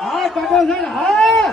હા કાકા સર હા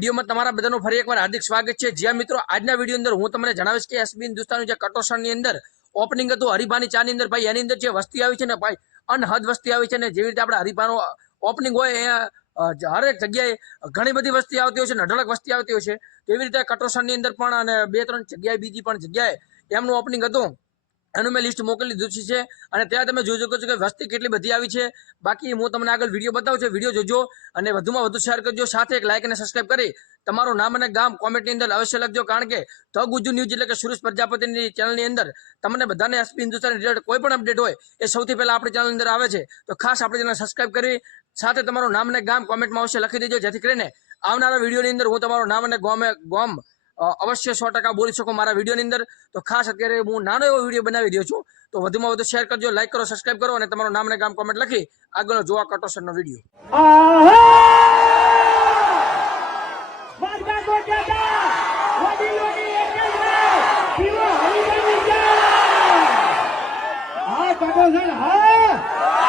તમારા બધાનું ફરી એકવાર હાર્દિક સ્વાગત છે. જ્યાં મિત્રો, આજના વીડિયો અંદર હું તમને જણાવીશ કે એસબી હિન્દુસ્તાનનું જે કટોસણની અંદર ઓપનિંગ હતું, હરિભાની ચાની અંદર, ભાઈ, એની અંદર જે વસ્તી આવી છે ને, ભાઈ, અનહદ વસ્તી આવી છે ને, જેવી રીતે આપણે હરિભાનું ઓપનિંગ હોય એ હરેક જગ્યાએ ઘણી બધી વસ્તી આવતી હોય છે ને, અઢળક વસ્તી આવતી હોય છે. તેવી રીતે કટોસણની અંદર પણ અને બે, ત્રણ જગ્યાએ, બીજી પણ જગ્યાએ એમનું ઓપનિંગ હતું. એનું મેં લિસ્ટ મોકલી દીધું છે. અને ત્યાં તમે જોઈ શકો છો કે વસ્તી કેટલી બધી આવી છે. બાકી હું તમને આગળ વીડિયો બતાવું છું. વીડિયો જોજો અને વધુમાં વધુ શેર કરજો. સાથે એક લાઇક અને સબસ્ક્રાઇબ કરી. તમારું નામ અને ગામ કોમેન્ટની અંદર અવશ્ય લખજો. કારણ કે ધ ગુજુ ન્યૂઝ એટલે કે સુરેશ પ્રજાપતિની ચેનલની અંદર તમને બધાને એસપી હિન્દુસ્તાન રિલેટેડ કોઈ પણ અપડેટ હોય એ સૌથી પહેલાં આપણી ચેનલની અંદર આવે છે. તો ખાસ આપણી ચેનલ સબસ્ક્રાઇબ કરી. સાથે તમારું નામ અને ગામ કોમેન્ટમાં અવશ્ય લખી દેજો. જેથી કરીને આવનારા વિડીયોની અંદર હું તમારું નામ અને ગોમે ગામ અવશ્ય સો ટકા બોલી શકો મારા વિડીયોની અંદર. તો ખાસ અત્યારે હું નાનો એવો વીડિયો બનાવી રહ્યો છું. તો વધુમાં વધુ શેર કરજો લાઈક કરો સબસ્ક્રાઈબ કરો અને તમારું નામ ને ગામ કોમેન્ટ લખી આગળનો જોવા કટોશનનો વીડિયો. Vamos lá!